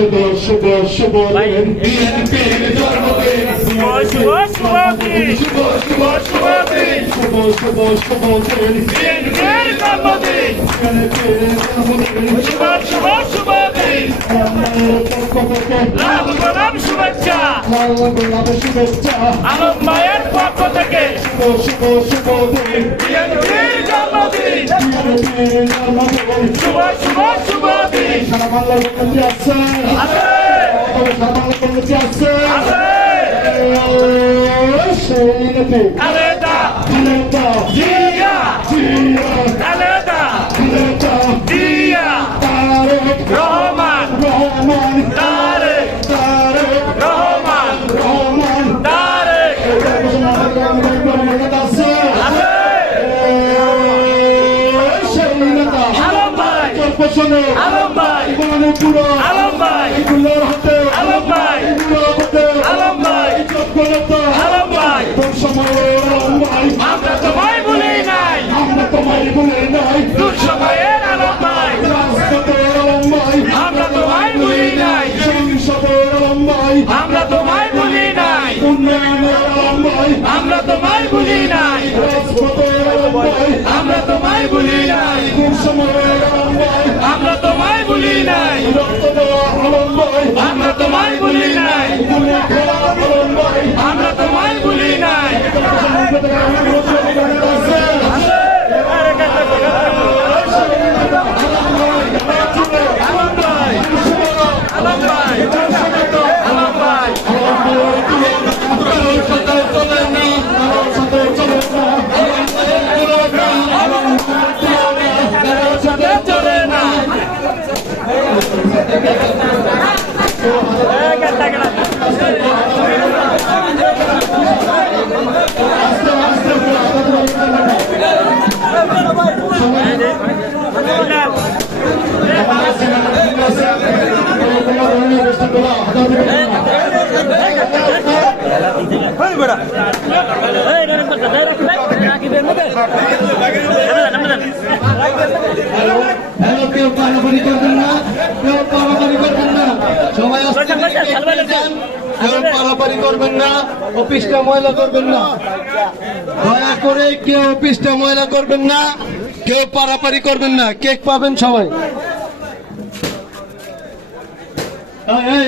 শুভ শুভ শুভ দিন বিএনপির জন্মদিন শুভ শুভ শুভ দিন শুভ শুভ শুভ দিন শুভ শুভ শুভ দিন বিএনপির জন্মদিন শুভ শুভ শুভ দিন লাল গোলাপ শুভেচ্ছা শুভেচ্ছা আলম ভাইয়ের পক্ষ থেকে শুভ শুভ শুভ দিন বিএনপির জন্মদিন শুভ শুভ শুভ দিন সারা বাংলার কমিটি আছে সারা বাংলার কমিটি আছে সেই নেতা খালেদা খালেদা জিয়া জিয়া খালেদা খালেদা জিয়া তারেক রহমান রহমান তারেক তারেক রহমান রহমান তারেক আছে সেই নেতা আলম ভাই চরপেশনে আলম ভাই ইমানের পুরো আলম ভাই এগুলোর হাতে আলম ভাই এগুলোর হাতে আলম ভাই যোগ্যতা আলম ভাই কোন সময়ে আলম ভাই আমরা তোমায় ভুলি নাই আমরা তোমায় ভুলে নাই দুঃসময়ের আলম ভাই রাজপথের আলম ভাই আমরা তোমায় ভুলি নাই সংসদের আলম ভাই আমরা তোমায় ভুলি নাই উন্নয়নের আলম ভাই আমরা তোমায় ভুলি নাই রাজপথের আলম ভাই আমরা তোমায় ভুলি নাই কোন সময়ে আলম ভাই আমরা তোমায় ভুলি নাই রক্ত দেওয়া আলম ভাই আমরা তোমায় ভুলি নাই গুলি খেলা আলম ভাই আমরা তোমায় ভুলি নাই আলম ভাই আলম ভাই আলম ভাই চলে না হ্যালো, কেউ পারাপারি করবেন না, কেউ পারাপারি করবেন না, সবাই আস্তে ধীরে এগিয়ে যান। কেউ পারাপারি করবেন না, অফিসটা ময়লা করবেন না, দয়া করে কেউ অফিসটা ময়লা করবেন না, কেউ পারাপারি করবেন না। কেক পাবেন সবাই।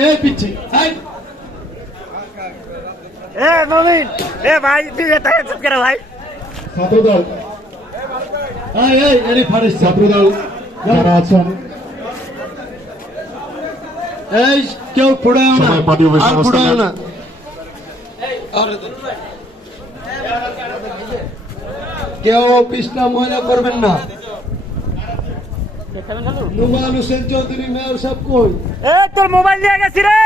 এই পিচ্ছি, এই এ মমিন এ ভাই তুই এটা চুপ করে ভাই ছাত্রদল, এই ফারিস ছাত্রদল যারা আছেন, এই কেউ ফুড়াও না, আর ফুড়াও না। কেউ অফিসটা ময়লা করবেন না। নুমান হোসেন চৌধুরী মেয়র সাহেব কই? এ তোর মোবাইল নিয়ে গেছি রে